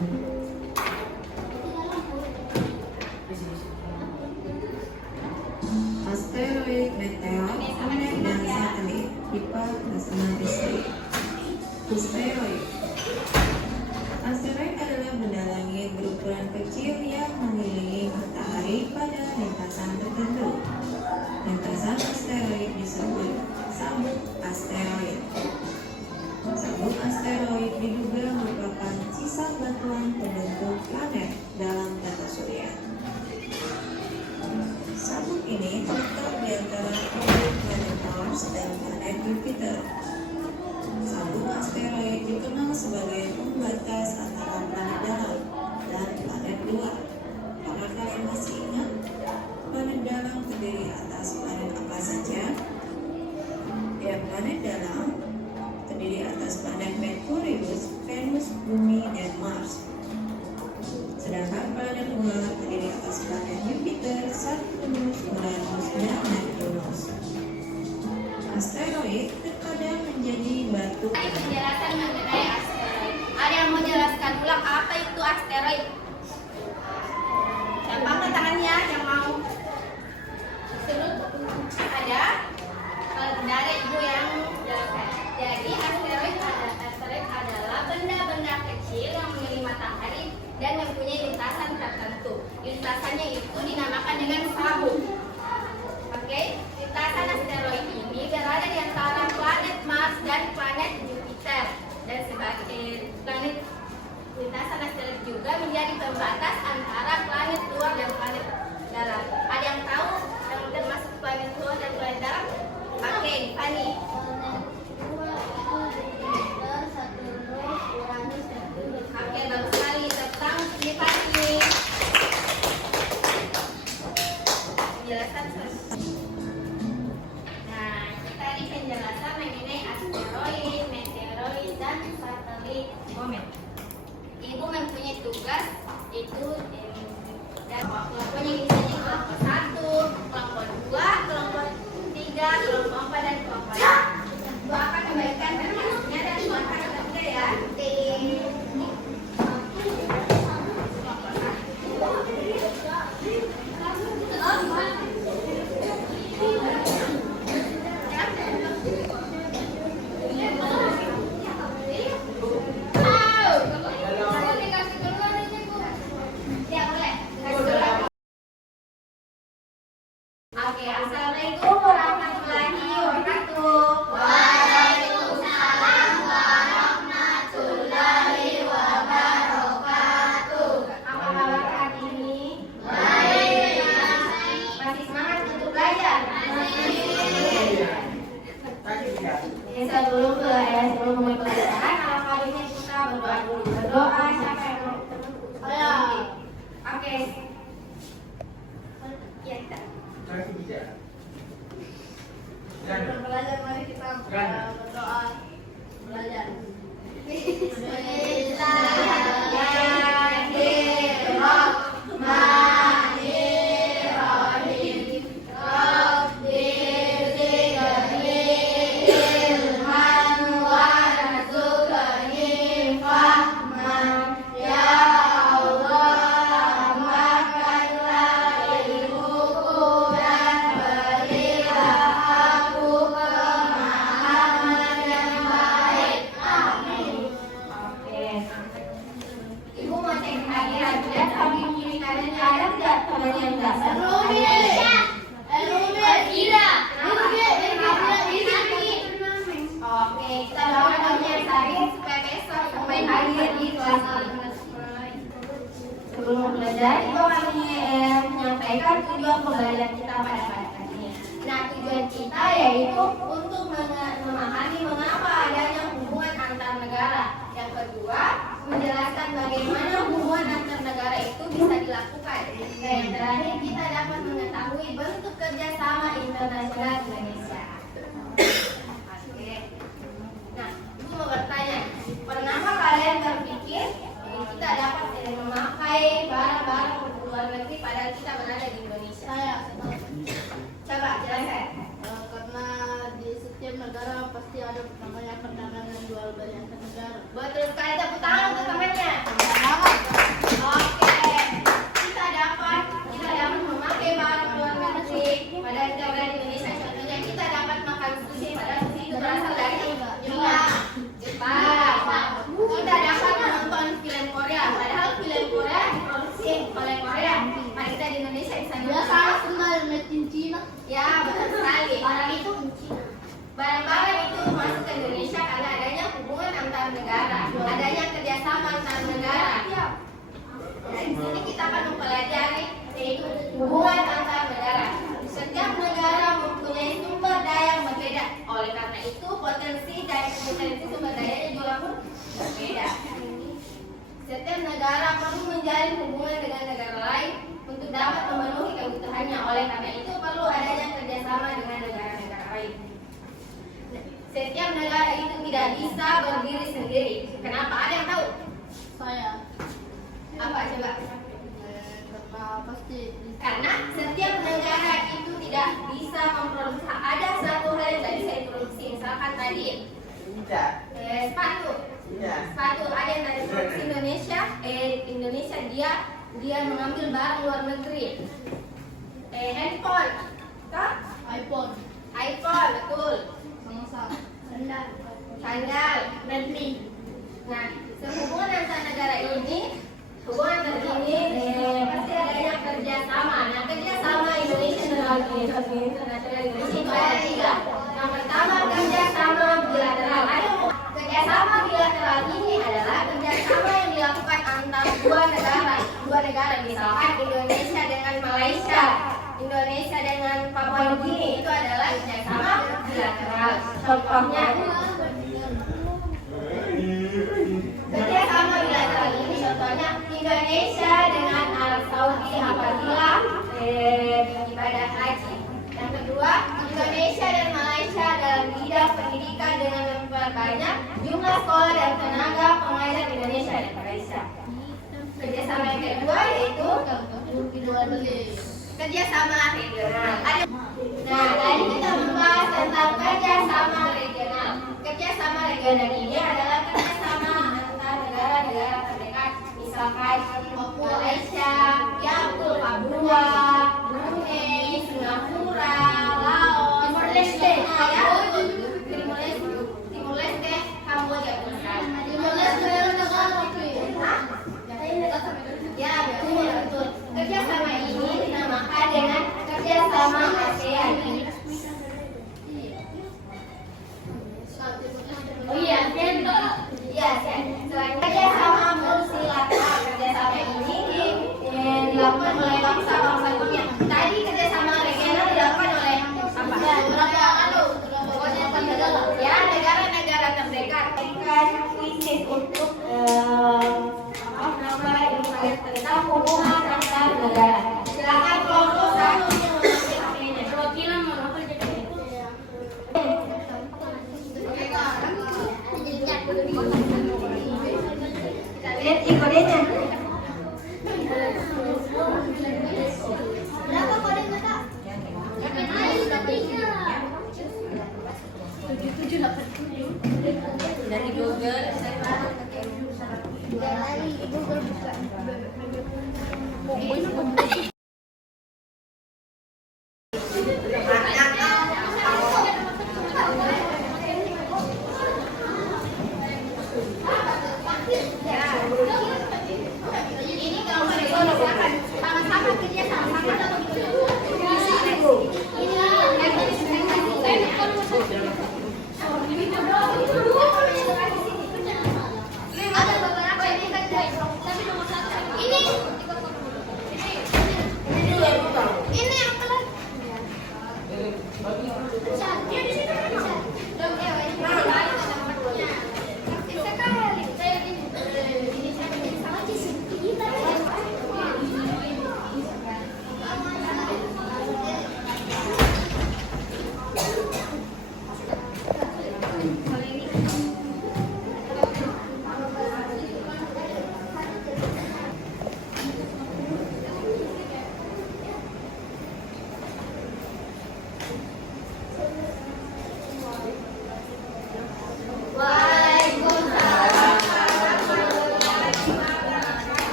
Asteroid, meteor, komet, dan satelit. IPA kelas 6 SD. Asteroid. Asteroid adalah benda langit berukuran kecil yang mengelilingi matahari pada lintasan tertentu. Lintasan asteroid disebut sabuk asteroid. Sabuk asteroid diduga merupakan sisa batuan pembentuk planet dalam tata surya. Sabuk ini terletak di antara planet Mars dan planet Jupiter. Sabuk asteroid dikenal sebagai pembatas antara planet dalam dan planet luar. Apakah kalian masih ingat planet dalam terdiri atas planet apa saja? Ya, planet dalam terdiri atas planet Merkurius, Venus, Bumi, dan Mars. Sedangkan planet luar terdiri atas planet Jupiter, Saturnus, Uranus, dan Neptunus. Asteroid terkadang menjadi batu. Ini penjelasan mengenai asteroid. Ada yang mau jelaskan ulang apa itu asteroid? Siapa angkat tangannya yang mau? Ada? Kalau tidak ada ibu yang jelaskan. Jadi asteroid adalah benda-benda kecil yang mengelilingi matahari dan mempunyai lintasan tertentu. Lintasannya itu dinamakan dengan sabuk. Oke, lintasan asteroid ini berada di antara planet Mars dan planet Jupiter. Dan sebagai planet, lintasan asteroid juga menjadi pembatas antara planet luar dan planet dalam. Ada yang tahu yang termasuk planet luar dan planet dalam? Oke, Fanny. Oke, bagus sekali. Tentang ini Fanny. Penjelasan selesai. Nah, tadi penjelasan mengenai asteroid, meteoroid, dan satelit komet. Ibu mempunyai tugas itu dan kelompoknya misalnya kelompok 1, kelompok 2, kelompok 3, kelompok 4, dan kelompok 5. Ibu akan membagikan pertanyaannya dan Ibu akan bekerja ya. Oke, assalamualaikum warahmatullahi wabarakatuh. Waalaikumsalam warahmatullahi wabarakatuh. Apa kabar hari ini? Baik. Masih semangat untuk belajar? Sebelum mulai pelajaran, kali ini kita berdoa dulu. Berdoa siapa yang mau? Oke. Ya, kita. Belajar, mari kita berdoa belajar. Bismillahirrahmanirrahim. Rabbi zidni ilman warzuqni fahman. Ya Allah, makanlah ilmuku dan berilah aku pemahaman yang baik. Amin. Oke. Ibu mau cek hadiah dan kami kiri kanan ada nggak pertanyaan dasar? Oke, kita bawa bagian tadi supaya besok sampai hadir di kelas ini. Sebelum belajar, Ibu akan menyampaikan tujuan pembelajaran kita pada hari ini. Nah, tujuan kita yaitu untuk memahami mengapa adanya hubungan antar negara. Yang kedua, menjelaskan bagaimana hubungan antar negara itu bisa dilakukan. Dan yang terakhir, kita dapat mengetahui bentuk kerjasama internasional Indonesia. Oke. Nah, Ibu mau bertanya, pernahkah kalian berpikir kita dapat memakai barang-barang luar negeri padahal kita berada di Indonesia? Saya. Coba jelaskan. Karena di setiap negara pasti ada namanya perdagangan jual beli antar negara. Betul sekali, tepuk tangan untuk temannya. Perdagangan. Dia salah kenal made in China. Ya, betul sekali. Barang itu barang-barang itu masuk ke Indonesia karena adanya hubungan antar negara, adanya kerjasama antar negara. Nah, di sini kita akan mempelajari yaitu hubungan antar negara. Setiap negara mempunyai sumber daya yang berbeda. Oleh karena itu, potensi sumber dayanya juga pun berbeda. Setiap negara perlu menjalin hubungan dengan negara lain untuk dapat memenuhi kebutuhannya. Oleh karena itu, perlu adanya kerjasama dengan negara-negara lain. Setiap negara itu tidak bisa berdiri sendiri. Kenapa? Ada yang tahu? Saya. Apa coba? Karena pasti. Karena setiap negara itu tidak bisa memproduksi. Ada satu hal yang tidak bisa diproduksi. Misalkan tadi sepatu. Sepatu ada yang dari produksi Indonesia. Indonesia dia mengambil barang luar negeri. Handphone, kah? iPhone. iPhone, betul. Samsung. Sandal, Redmi. Nah, sehubungan antar negara ini, hubungan antar ini pasti adanya kerjasama. Nah, kerjasama Indonesia dengan internasional Indonesia itu ada tiga. Yang pertama kerjasama bilateral. Kerjasama bilateral ini adalah kerjasama yang dilakukan antar dua negara, misalkan Indonesia dengan Malaysia, Indonesia dengan Papua Nugini, itu adalah kerjasama bilateral. Contohnya kerjasama bilateral ini contohnya Indonesia dengan Arab Saudi apabila ibadah haji. Yang kedua, Indonesia dan Malaysia dalam bidang pendidikan dengan memperbanyak jumlah sekolah dan tenaga pengajar Indonesia dan Malaysia. Kerjasama yang kedua yaitu kerjasama regional. Nah, tadi kita membahas tentang kerjasama regional. Kerjasama regional ini adalah kerjasama antar negara-negara terdekat, misalkan Malaysia, Papua, Brunei, Singapura, Laos, Timor Leste, Kamboja, Timor Leste negara Ya, betul. Kerjasama ini dinamakan dengan kerjasama ASEAN. Oh iya, ASEAN. Iya, ASEAN. Selain kerjasama multilateral, kerjasama ini dilakukan oleh bangsa-bangsa dunia. Tadi kerjasama regional dilakukan oleh ya negara-negara terdekat. Berikan kuisis untuk tentang hubungan antar negara. Silakan kelompok satu perwakilan monopol kita lihat kodenya. Berapa kodenya, Kak? Dari Google, Dari Google buka. ini kalau silakan sama-sama kerja sama-sama. Ada beberapa ini kan tapi nomor satu ini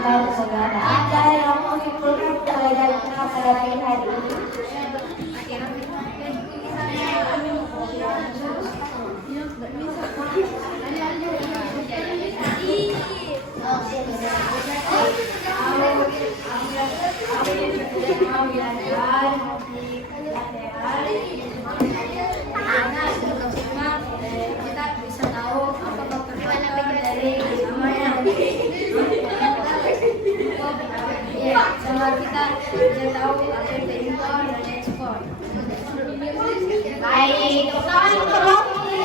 Lalu saudara, ada yang mau menyimpulkan pelajaran kita pada pagi hari ini? Kita bisa tahu apa faktor dari semuanya. Ya, sama kita bisa tahu apa itu impor dan ekspor. Baik, tepuk tangan untuk Rocky.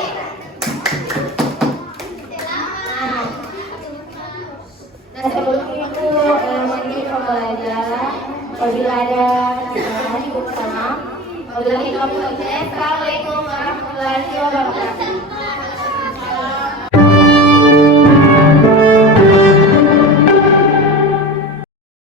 Nah, sebelum itu mari pembelajaran. Apabila ada kesalahan, ibu sama. Wabillahi taufiq. Assalamualaikum warahmatullahi wabarakatuh.